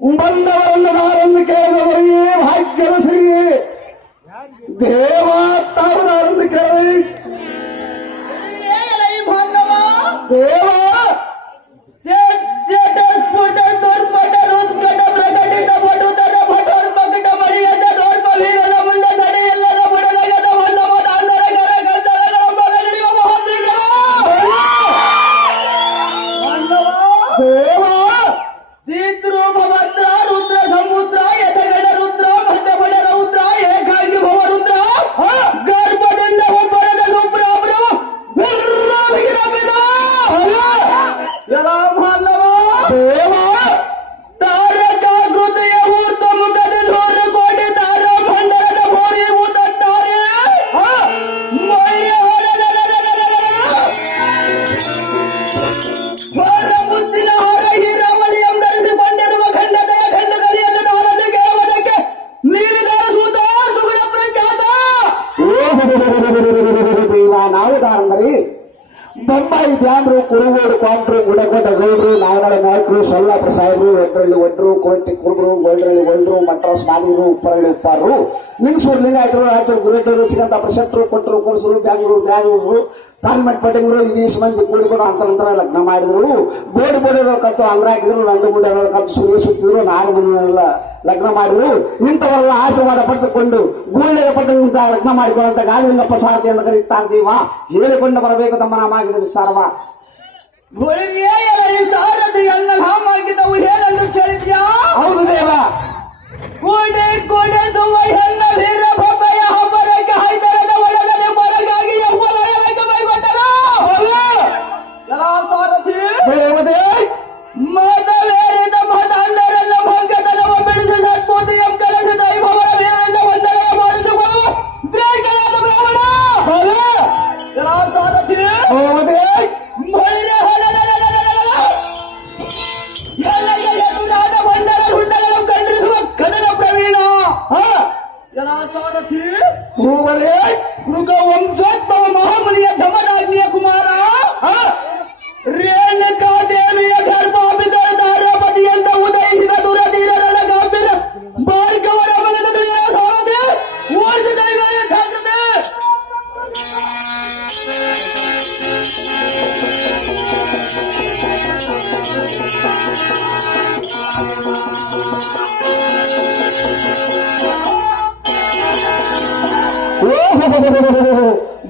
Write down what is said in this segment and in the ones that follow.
ಬಂದವರನ್ನು ನಾರನ್ನು ಕೇಳಿದವರಿಗೆ ಭಾಗ್ಯದ ಶ್ರೀ ದೇವ ತಾವದಾರನ್ನು ಕೇಳಿ ದೇವ ಸ್ಫುಟ ದುರ್ಪಟ ರುದ್ಘಟ ಪ್ರಕಟಿತ ಪಟುತರ ಪಟೋರ್ಪಕಟ ಮಳಿಯದ ದೋರ್ಪ ವೀರಲ ಮುಂದೆ ಸಡೆಯಲ್ಲದ ಬುಡಲಗದ ಮೊಲ್ಲ ಮೊದಾಂತರ ಗರ ಗಂಧರಗಳ ಮಲಗಡಿಯ ದೇವ ಚಿದ್ರೂಪ ಭದ್ರ ರುದ್ರ ಸಮುದ್ರ ಯಥಗಣ ರುದ್ರ ಮಧ್ಯಬಳ ರೌದ್ರ ಏಕಾಂಗಿ ಭವ ರುದ್ರ ಗರ್ಭದಿಂದ ಒಬ್ಬರದ ಸುಬ್ರಾಬ್ರು ದೇವ ತಾರಕ ಕೃತಿಯ ಊರ್ತ ಮುಖದಲ್ಲಿ ಹೊರ ಕೋಟೆ ತಾರ ಮಂಡಲದ ಭೂರಿಭೂತ ತಾರೆ ಹೊರ ಮುದ್ದಿನ ಹೊರ ಹೀರಾವಳಿ ಎಂದರಿಸಿ ಬಂಡಿರುವ ಖಂಡತೆಯ ಖಂಡಗಲಿಯನ್ನು ನಾರನ್ನು ಕೇಳುವುದಕ್ಕೆ ನೀರಿದಾರ ಸೂತ ಸುಗುಣ ಪ್ರಖ್ಯಾತ ನಾವುದಾರಂದರೆ ಬೊಂಬಾಯಿ ಬ್ಯಾಂಬ್ರು ಕುರುಗೋಡು ಕಾಂಟ್ರು ಗುಡಕೋಟ ಗೌಡ್ರು ನಾಯನಾಡ ನಾಯಕರು ಸೊಲ್ಲಾಪುರ ಸಾಹೇಬ್ರು ಒಡ್ರಳ್ಳಿ ಒಡ್ರು ಕೋಟೆ ಕುರುಬರು ಗೋಲ್ಡ್ರಳ್ಳಿ ಒಳ್ರು ಮಟ್ರಾಸ್ ಮಾದಿರು ಉಪ್ಪರಳ್ಳಿ ಉಪ್ಪಾರು ಲಿಂಗಸೂರು ಲಿಂಗಾಯತರು ರಾಯತರು ಗುರೇಟರು ಶ್ರೀಕಂಠ ಪ್ರಶಸ್ತರು ಕೊಟ್ಟರು ಕೊರಸರು ಬ್ಯಾಂಗ್ಳೂರು ಪಾರ್ಲಿಮೆಂಟ್ ಪಟ್ಟಿಂಗರು ಇವಿಸ್ ಮಂದಿ ಕೂಡಿಕೊಂಡು ಅಂತರ ಲಗ್ನ ಮಾಡಿದ್ರು ಬೋಡಿ ಬೋಡಿರೋ ಕತ್ತು ಅಂದ್ರ ಹಾಕಿದ್ರು ರಂಡು ಮುಂಡೆಲ್ಲ ಕತ್ತು ಸುರಿಯ ಸುತ್ತಿದ್ರು ನಾಡು ಮಂದಿನೆಲ್ಲ ಲಗ್ನ ಮಾಡಿದ್ರು ಇಂಥವರೆಲ್ಲ ಆಶೀರ್ವಾದ ಪಡೆದುಕೊಂಡು ಗೂಳ್ಳೆಯ ಪಟ್ಟಿಂದ ಲಗ್ನ ಮಾಡಿಕೊಳ್ಳುವಂತ ಗಾಲಿಲಿಂಗಪ್ಪ ಸಾರಥಿ ಅಂತ ಕರೀತಾರ್ದೀವ ಹೇಳಿಕೊಂಡು ಬರಬೇಕು ತಮ್ಮ ನಾಮಾಗಿದೆ ವಿಸ್ತಾರವ ಸಾರಥಿ ಎಲ್ಲ ನಾಮಾಗಿದ್ದವು ಹೇಳಲು ಕೇಳಿದ್ಯಾ ಹೌದು ದೇವ ಕೋಡೆ ಕೋಡೆ ಸುವ ಎಲ್ಲ ವೀರ ಬಬ್ಬಯ್ಯ ಹಬ್ಬರಕ್ಕೆ ಹೈದರದ ಒಳಗಡೆ ಮರಗಾಗಿ ಸಾರಥಿ ಮದವೇರಿದ ಮದಾಂಧರೆಲ್ಲ ಮಂಗತನವ ಬೆಳೆಸಿ ಸದ್ಬುದ್ಧಿಯಂ ಕಲಸಿ ದೈವವರ ವೀರನಿಂದ ವಂದನೆ ಮಾಡಿಸಿಕೊಳ್ಳುವ ಶ್ರೇಷ್ಠರಾದ ಬ್ರಾಹ್ಮಣ ಸಾರಥಿ ಎದುರಾದ ಬಂಡರ ಹುಂಡಗಳು ಖಂಡಿಸುವ ಕದನ ಪ್ರವೀಣ ಸಾರಥಿ ಮೃಗ ವಂಶೋದ್ಭವ ಮಹಾಮುನಿಯ ಜಮದಾಗ್ನಿಯ ಕುಮಾರ ರೇಣುಕಾ ದೇವಿಯ ಗರ್ಭಾಭಿದಾರಪತಿಯಂತ ಉದಯಿಸಿದ ದುರಧೀರರಳ ಗಂಭೀರ ಭಾರ್ಗವರ ಮನದ ದುಡಿಯ ಸಾರಥಿ ಓಡಿಸಿದ ಇವರೇ ಸಾಧ್ಯತೆ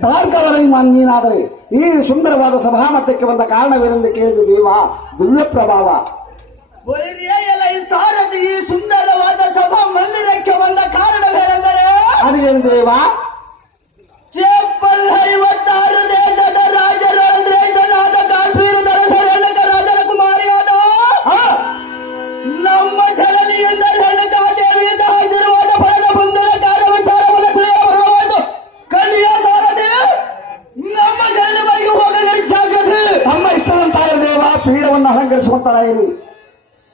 ಭಾರ್ಗವರ ನೀನಾದರೆ ಈ ಸುಂದರವಾದ ಸಭಾಮತಕ್ಕೆ ಬಂದ ಕಾರಣವೇನೆಂದು ಕೇಳಿದ ದೇವ ದಿವ್ಯ ಪ್ರಭಾವ ಸಾರಥಿ ಈ ಸುಂದರವಾದ ಸಭಾ ಮಂದಿರಕ್ಕೆ ಬಂದ ಕಾರಣವೇನೆಂದರೆ ಅದೇನು ದೇವ ಚೇಪಲ್ 56 ದೇಶದ ರಾಜರಾಜೇಂದ್ರನಾದ ಕಾಶ್ಮೀರದ ರೇಣುಕ ರಾಜರ ಕುಮಾರಿಯಾದ ನಮ್ಮ ಜನನಿಯಿಂದ ರೇಣುಕಾ ದೇವಿಯಿಂದ ಆಶೀರ್ವಾದ ಪಡೆದ ಮುಂದಿನ ಕಾರ್ಯ ವಿಚಾರವನ್ನು ತಿಳಿಯಲು ಬರಬಹುದು ಕಲಿಯ ಸಾರಥಿ ನಮ್ಮ ಜನರಿಗೆ ಹೋಗಲು ಜಾಗೃತಿ ತಮ್ಮ ಇಷ್ಟದಂತಾಯ ದೇವ ಪೀಠವನ್ನು ಅಲಂಕರಿಸುವಂತರಾಯಿರಿ